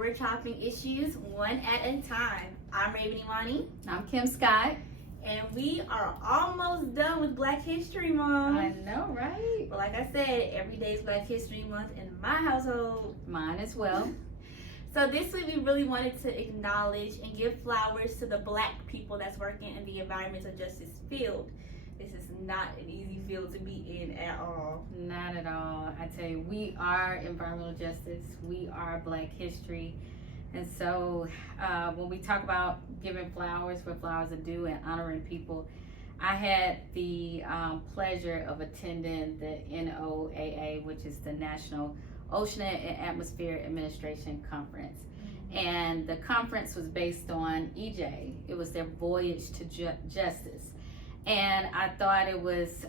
we're chopping issues one at a time. I'm Raven Imani. I'm Kim Scott. And we are almost done with Black History Month. I know, right? But like I said, every day is Black History Month in my household. Mine as well. So this week we really wanted to acknowledge and give flowers to the Black people that's working in the environmental justice field. This is not an easy field to be in at all. Not at all. I tell you, we are environmental justice. We are Black history. And so when we talk about giving flowers where flowers are due and honoring people, I had the pleasure of attending the NOAA, which is the National Ocean and Atmosphere Administration Conference. And the conference was based on EJ. It was their voyage to justice. And I thought it was,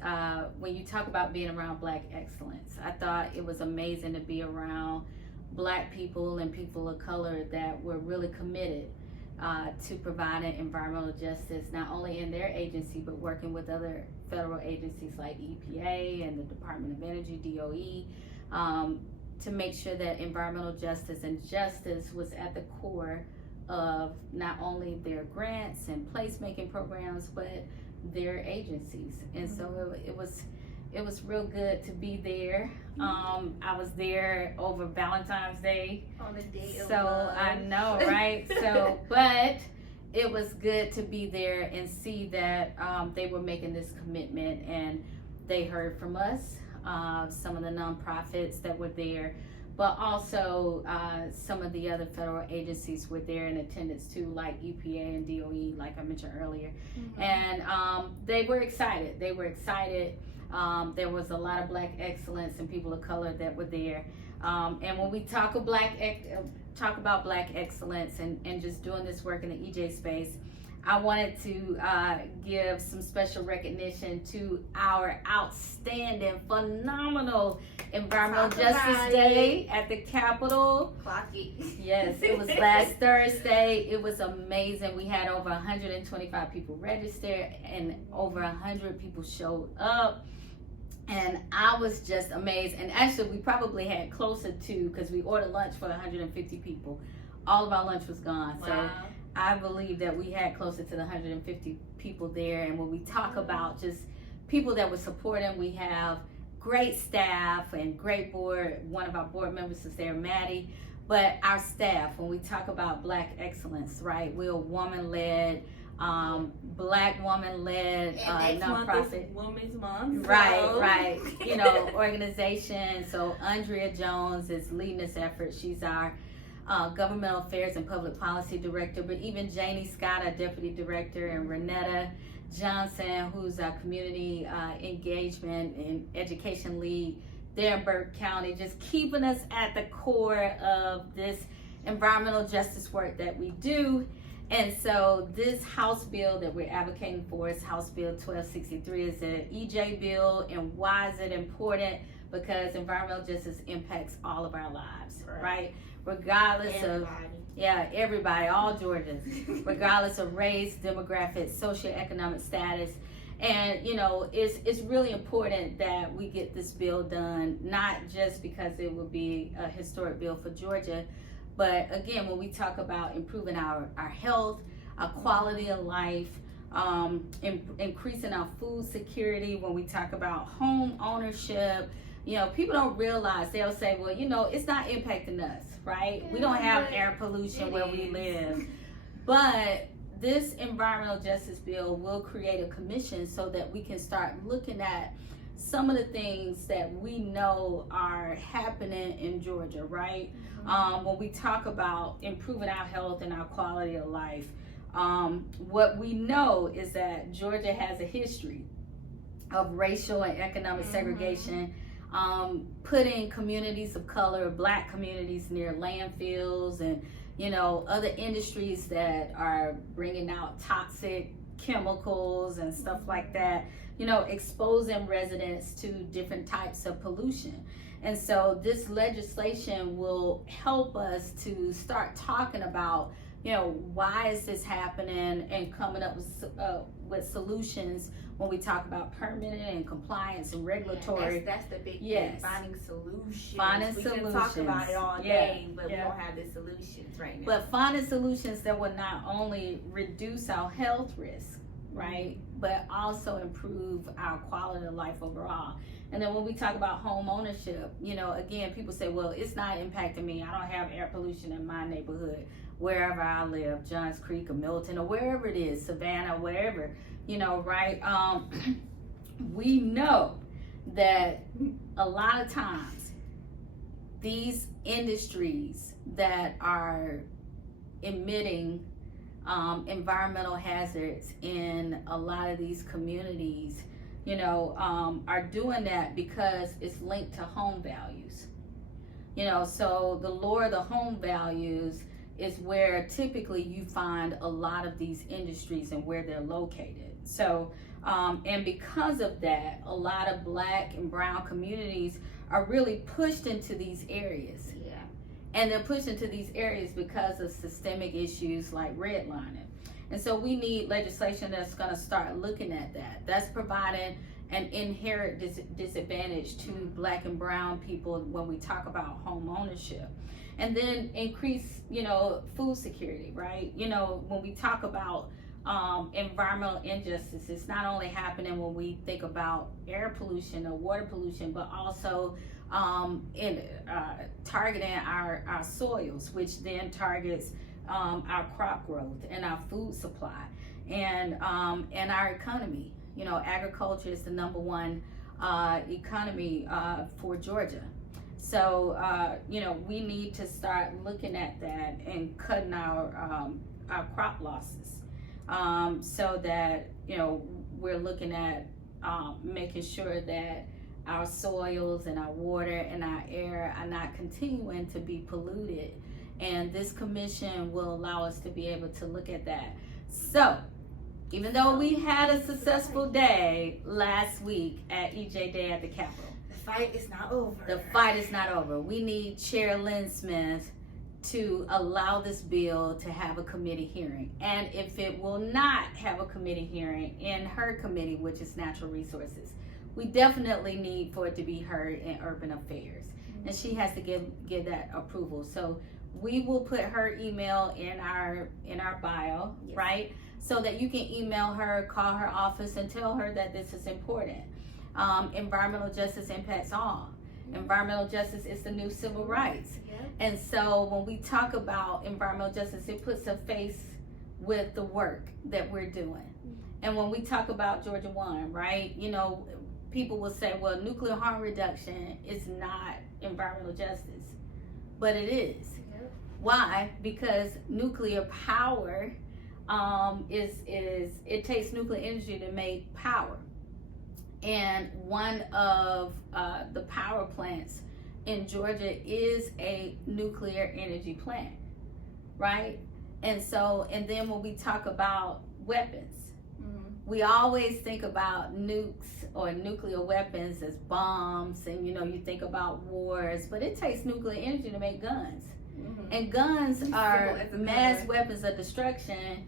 when you talk about being around Black excellence, I thought it was amazing to be around Black people and people of color that were really committed to providing environmental justice, not only in their agency, but working with other federal agencies like EPA and the Department of Energy, DOE, to make sure that environmental justice and justice was at the core of not only their grants and placemaking programs, but their agencies. And so it was real good to be there. I was there over Valentine's Day. On the day of so love. I know, right? So, but it was good to be there and see that they were making this commitment, and they heard from us, some of the nonprofits that were there, but also some of the other federal agencies were there in attendance too, like EPA and DOE, like I mentioned earlier. And they were excited. There was a lot of Black excellence and people of color that were there. And when we talk about Black excellence and just doing this work in the EJ space, I wanted to give some special recognition to our outstanding, phenomenal Environmental Justice Day at the Capitol. Clock it. Yes, it was last Thursday. It was amazing. We had over 125 people registered and over 100 people showed up. And I was just amazed. And actually, we probably had closer to, because we ordered lunch for 150 people. All of our lunch was gone. Wow. So I believe that we had closer to the 150 people there. And when we talk about just people that were supporting, we have great staff and great board. One of our board members is there, Maddie. But our staff, when we talk about Black excellence, right? We're a woman-led, Black woman-led nonprofit. Women's Month. Right. You know, organization. So Andrea Jones is leading this effort. She's our Governmental Affairs and Public Policy Director, but even Janie Scott, our Deputy Director, and Renetta Johnson, who's our Community Engagement and Education Lead there in Burke County, just keeping us at the core of this environmental justice work that we do. And so this House bill that we're advocating for is House Bill 1263. It's an EJ bill. And why is it important? Because environmental justice impacts all of our lives, right? Regardless everybody, all Georgians, regardless of race, demographics, socioeconomic status. And you know, it's really important that we get this bill done, not just because it will be a historic bill for Georgia, but again, when we talk about improving our health, our quality of life, increasing our food security, when we talk about home ownership, you know, people don't realize, they'll say, well, you know, it's not impacting us, right? We don't have air pollution where we live. But this environmental justice bill will create a commission so that we can start looking at some of the things that we know are happening in Georgia, right? When we talk about improving our health and our quality of life, what we know is that Georgia has a history of racial and economic segregation, putting communities of color, Black communities, near landfills and, you know, other industries that are bringing out toxic chemicals and stuff like that, you know, exposing residents to different types of pollution. And so this legislation will help us to start talking about why is this happening, and coming up with solutions when we talk about permitting and compliance and regulatory. Yeah, that's the big Yes. thing, finding solutions. We Solutions. can talk about it all day, but we Yeah. don't have the solutions right now. But finding solutions that will not only reduce our health risk, right, but also improve our quality of life overall. And then when we talk about home ownership, again, people say, well, it's not impacting me. I don't have air pollution in my neighborhood, wherever I live, Johns Creek or Milton or wherever it is, Savannah, wherever, right? We know that a lot of times these industries that are emitting environmental hazards in a lot of these communities, are doing that because it's linked to home values. So the lower the home values is where typically you find a lot of these industries and where they're located. So, and because of that, a lot of Black and brown communities are really pushed into these areas. Yeah. And they're pushed into these areas because of systemic issues like redlining. And so we need legislation that's going to start looking at that. That's providing an inherent disadvantage to Black and brown people when we talk about home ownership. And then increase, food security, right? When we talk about environmental injustice, it's not only happening when we think about air pollution or water pollution, but also in targeting our soils, which then targets our crop growth and our food supply and our economy. Agriculture is the number one economy for Georgia. So, we need to start looking at that and cutting our crop losses so that, we're looking at making sure that our soils and our water and our air are not continuing to be polluted. And this commission will allow us to be able to look at that. So, even though we had a successful day last week at EJ Day at the Capitol, The fight is not over. the fight is not over. We need Chair Lynn Smith to allow this bill to have a committee hearing. And if it will not have a committee hearing in her committee, which is Natural Resources, we definitely need for it to be heard in Urban Affairs. And she has to give that approval. So we will put her email in our bio, Yes. right? So that you can email her, call her office, and tell her that this is important. Environmental justice impacts all. Environmental justice is the new civil rights. Yep. And so when we talk about environmental justice, it puts a face with the work that we're doing. And when we talk about Georgia One, right, people will say, well, nuclear harm reduction is not environmental justice, but it is. Yep. Why? Because nuclear power it takes nuclear energy to make power. And one of the power plants in Georgia is a nuclear energy plant, right? And then when we talk about weapons, we always think about nukes or nuclear weapons as bombs, and you think about wars, but it takes nuclear energy to make guns. And guns are mass weapons of destruction.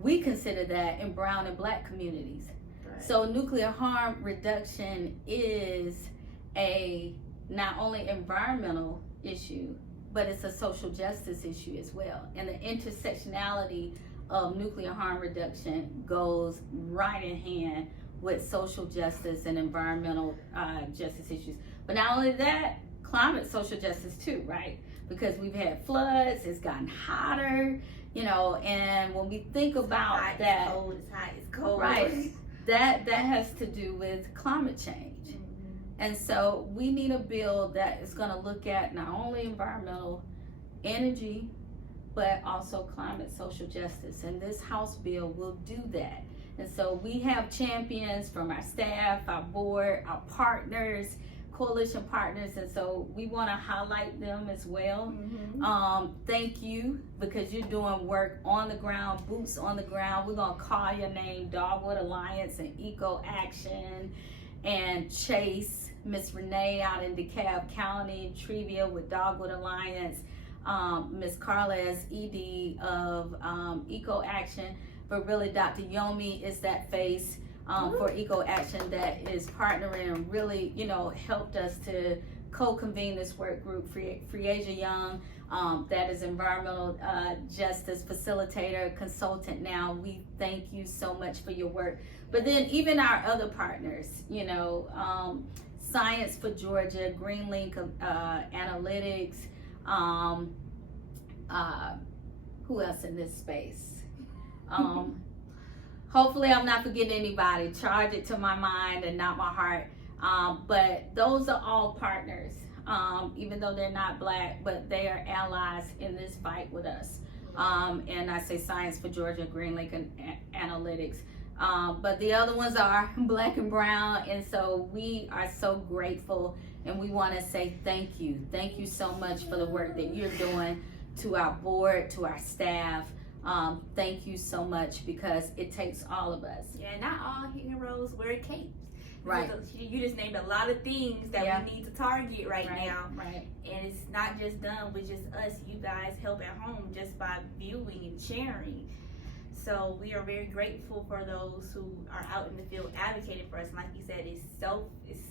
We consider that in brown and Black communities. Right. So nuclear harm reduction is a not only environmental issue, but it's a social justice issue as well. And the intersectionality of nuclear harm reduction goes right in hand with social justice and environmental justice issues. But not only that, climate social justice too, right? Because we've had floods, it's gotten hotter, and when we think about that, It's hot, it's cold. right, that has to do with climate change. And so we need a bill that is going to look at not only environmental energy, but also climate social justice. And this House bill will do that. And so we have champions from our staff, our board, our partners, coalition partners, and so we want to highlight them as well. Thank you, because you're doing work on the ground, boots on the ground. We're going to call your name, Dogwood Alliance and Eco Action and Chase, Miss Renee out in DeKalb County, Trevia with Dogwood Alliance, Miss Carla as ED of Eco Action, but really Dr. Yomi is that face for Eco Action that is partnering and really, helped us to co-convene this work group. Freasia Young, that is environmental justice facilitator, consultant now. We thank you so much for your work. But then even our other partners, Science for Georgia, GreenLink Analytics, who else in this space? Hopefully I'm not forgetting anybody. Charge it to my mind and not my heart. But those are all partners, even though they're not Black, but they are allies in this fight with us. And I say Science for Georgia, GreenLink Analytics. But the other ones are Black and brown, and so we are so grateful, and we want to say thank you. Thank you so much for the work that you're doing, to our board, to our staff. Thank you so much, because it takes all of us. Yeah, not all heroes wear capes. Right. You just named a lot of things that we need to target right now. Right. And it's not just done with just us, you guys help at home just by viewing and sharing. So we are very grateful for those who are out in the field advocating for us. Like you said, it's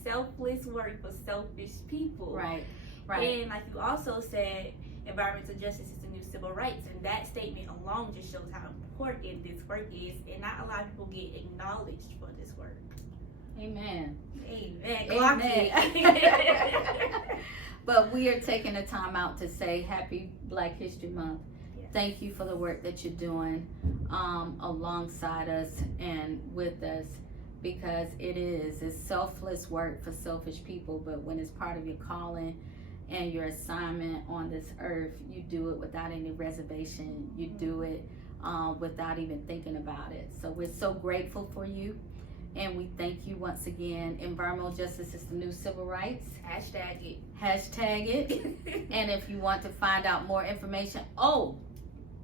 selfless work for selfish people. Right. And like you also said, environmental justice is the new civil rights, and that statement alone just shows how important this work is, and not a lot of people get acknowledged for this work. Amen. But we are taking the time out to say Happy Black History Month. Yes. Thank you for the work that you're doing alongside us and with us, because it's selfless work for selfish people, but when it's part of your calling and your assignment on this earth, you do it without any reservation. You do it without even thinking about it. So we're so grateful for you, and we thank you once again. Environmental justice is the new civil rights. Hashtag it. And if you want to find out more information,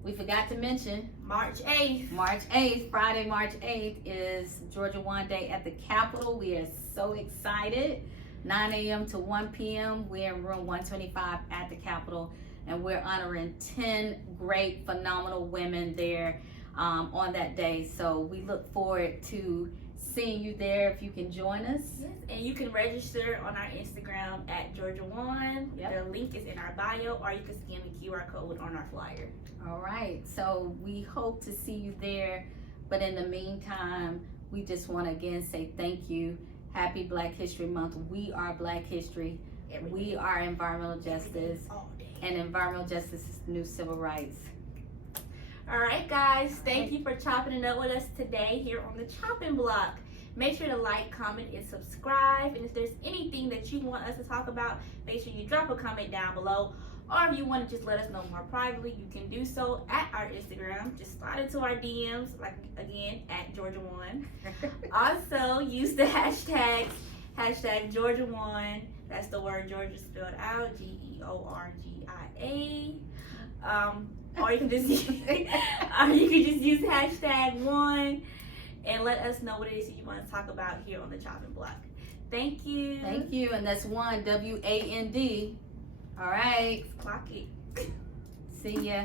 we forgot to mention March 8th, Friday, March 8th is Georgia One Day at the Capitol. We are so excited. 9 a.m. to 1 p.m. We're in room 125 at the Capitol, and we're honoring 10 great, phenomenal women there on that day. So we look forward to seeing you there if you can join us. Yes, and you can register on our Instagram at Georgia One. Yep. The link is in our bio, or you can scan the QR code on our flyer. All right, so we hope to see you there. But in the meantime, we just want to again say thank you. Happy Black History Month. We are Black History. We are environmental justice, and environmental justice is the new civil rights. All right, guys, thank you for chopping it up with us today here on the Chopping Block. Make sure to like, comment, and subscribe. And if there's anything that you want us to talk about, make sure you drop a comment down below. Or if you want to just let us know more privately, you can do so at our Instagram. Just slide into our DMs, like again, at Georgia One. Also, use the hashtag Georgia1. That's the word Georgia spelled out, GeorGia. Or you can just use hashtag one and let us know what it is you want to talk about here on the Chopping Block. Thank you. Thank you, and that's one, WAND. All right. Clock it. See ya.